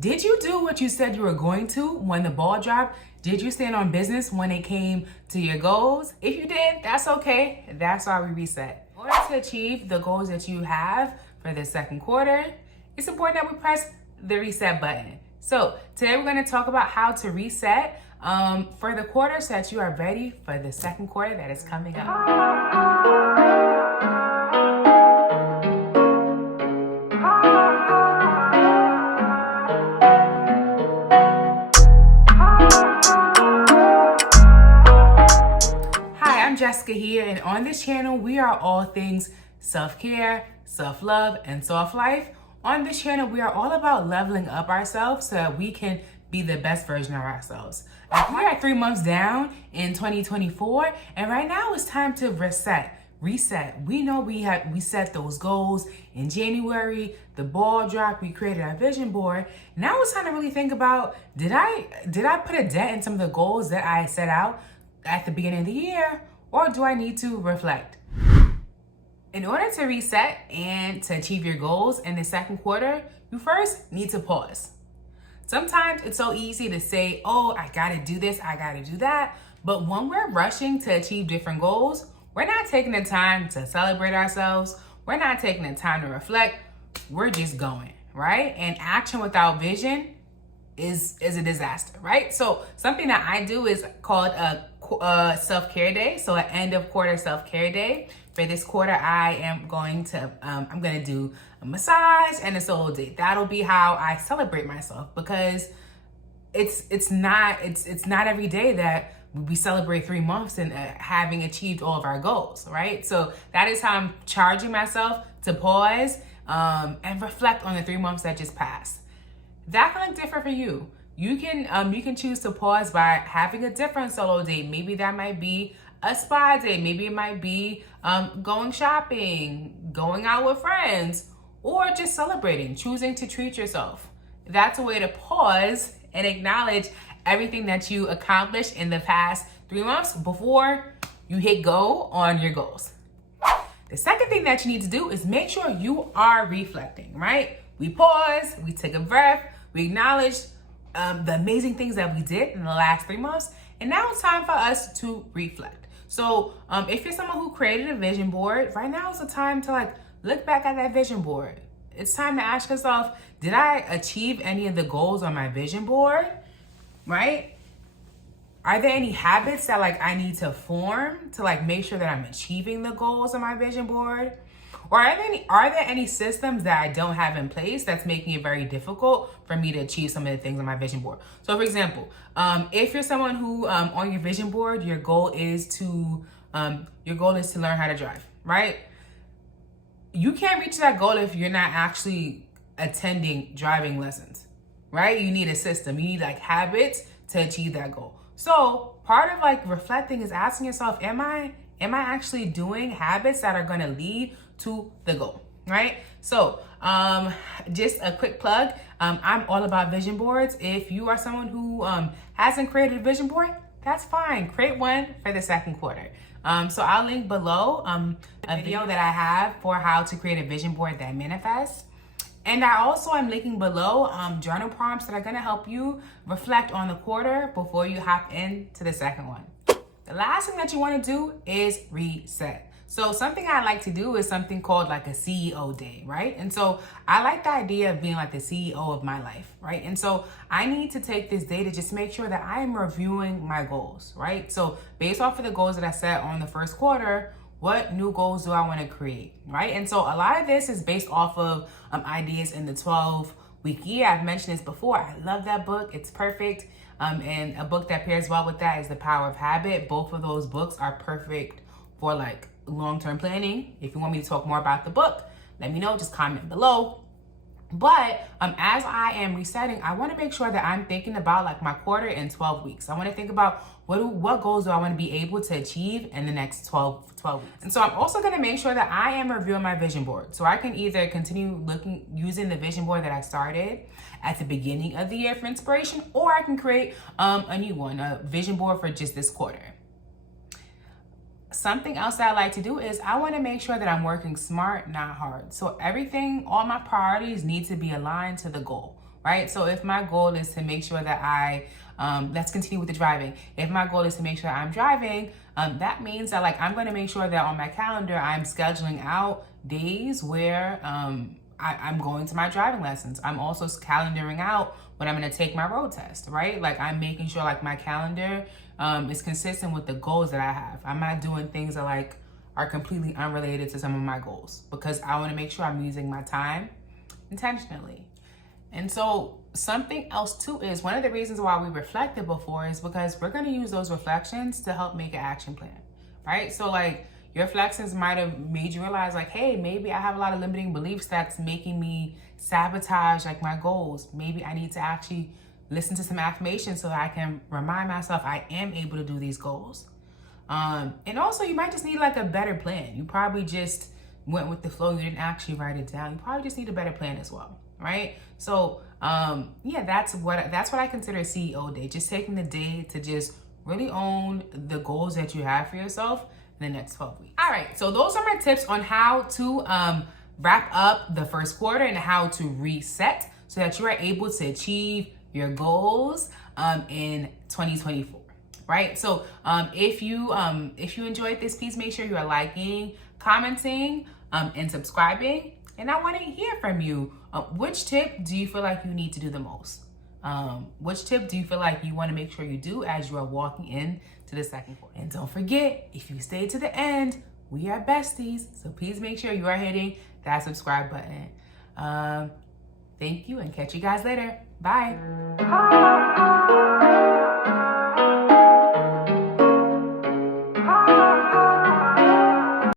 Did you do what you said you were going to when the ball dropped? Did you stand on business when it came to your goals? If you did, that's okay. That's why we reset. In order to achieve the goals that you have for the second quarter, it's important that we press the reset button. So today we're going to talk about how to reset for the quarter so that you are ready for the second quarter that is coming up. I'm Jessica here, and on this channel, we are all things self-care, self-love, and soft life. On this channel, we are all about leveling up ourselves so that we can be the best version of ourselves. We are 3 months down in 2024, and right now it's time to reset. We know we set those goals in January, the ball dropped, we created our vision board. Now it's time to really think about, did I put a dent in some of the goals that I set out at the beginning of the year? Or do I need to reflect? In order to reset and to achieve your goals in the second quarter, you first need to pause. Sometimes it's so easy to say, oh, I gotta do this, I gotta do that. But when we're rushing to achieve different goals, we're not taking the time to celebrate ourselves. We're not taking the time to reflect. We're just going, right? And action without vision is a disaster, right? So something that I do is called a self-care day. So an end of quarter self-care day. For this quarter, I am going to I'm gonna do a massage and a solo date. That'll be how I celebrate myself, because it's not every day that we celebrate 3 months and having achieved all of our goals, right? So that is how I'm charging myself to pause and reflect on the 3 months that just passed. That can look different for you. You can choose to pause by having a different solo date. Maybe that might be a spa day. Maybe it might be going shopping, going out with friends, or just celebrating, choosing to treat yourself. That's a way to pause and acknowledge everything that you accomplished in the past 3 months before you hit go on your goals. The second thing that you need to do is make sure you are reflecting, right? We pause, we take a breath, we acknowledge the amazing things that we did in the last 3 months, and now it's time for us to reflect. So if you're someone who created a vision board, right now is the time to look back at that vision board. It's time to ask yourself, did I achieve any of the goals on my vision board, right? Are there any habits that I need to form to make sure that I'm achieving the goals on my vision board? Or are there any systems that I don't have in place that's making it very difficult for me to achieve some of the things on my vision board? So for example, if you're someone who on your vision board, your goal is to learn how to drive, right? You can't reach that goal if you're not actually attending driving lessons, right? You need a system, you need habits to achieve that goal. So part of reflecting is asking yourself, am I actually doing habits that are going to lead to the goal, right? So just a quick plug, I'm all about vision boards. If you are someone who hasn't created a vision board, that's fine. Create one for the second quarter. So I'll link below a video that I have for how to create a vision board that manifests. And I also am linking below journal prompts that are going to help you reflect on the quarter before you hop into the second one. The last thing that you want to do is reset. So something I like to do is something called a CEO day, right? And so I like the idea of being the CEO of my life, right? And so I need to take this day to just make sure that I am reviewing my goals, right? So based off of the goals that I set on the first quarter, what new goals do I want to create, right? And so a lot of this is based off of ideas in the 12-week year. I've mentioned this before. I love that book. It's perfect. And a book that pairs well with that is The Power of Habit. Both of those books are perfect for long-term planning. If you want me to talk more about the book, let me know, just comment below. But as I am resetting, I want to make sure that I'm thinking about my quarter in 12 weeks. I want to think about what goals do I want to be able to achieve in the next 12 weeks. And so I'm also going to make sure that I am reviewing my vision board. So I can either continue using the vision board that I started at the beginning of the year for inspiration, or I can create a new one, a vision board for just this quarter. Something else that I like to do is I want to make sure that I'm working smart, not hard. So all my priorities need to be aligned to the goal. right? So if my goal is to make sure that let's continue with the driving. If my goal is to make sure I'm driving, that means that like I'm going to make sure that on my calendar I'm scheduling out days where I'm going to my driving lessons. I'm also calendaring out when I'm going to take my road test, right? Like I'm making sure like my calendar is consistent with the goals that I have. I'm not doing things that like are completely unrelated to some of my goals because I want to make sure I'm using my time intentionally. And so something else too is one of the reasons why we reflected before is because we're going to use those reflections to help make an action plan, right? So like your reflections might have made you realize like, hey, maybe I have a lot of limiting beliefs that's making me sabotage like my goals. Maybe I need to actually listen to some affirmations so that I can remind myself I am able to do these goals. And also you might just need like a better plan. You probably just went with the flow. You didn't actually write it down. You probably just need a better plan as well, right? So yeah, that's what I consider a CEO day. Just taking the day to just really own the goals that you have for yourself in the next 12 weeks. All right, so those are my tips on how to wrap up the first quarter and how to reset so that you are able to achieve your goals in 2024. Right? So if you enjoyed this, please make sure you are liking, commenting, and subscribing. And I want to hear from you. Which tip do you feel like you need to do the most? Which tip do you feel like you want to make sure you do as you are walking in to the second quarter? And don't forget, if you stay to the end, we are besties. So please make sure you are hitting that subscribe button. Thank you and catch you guys later. Bye.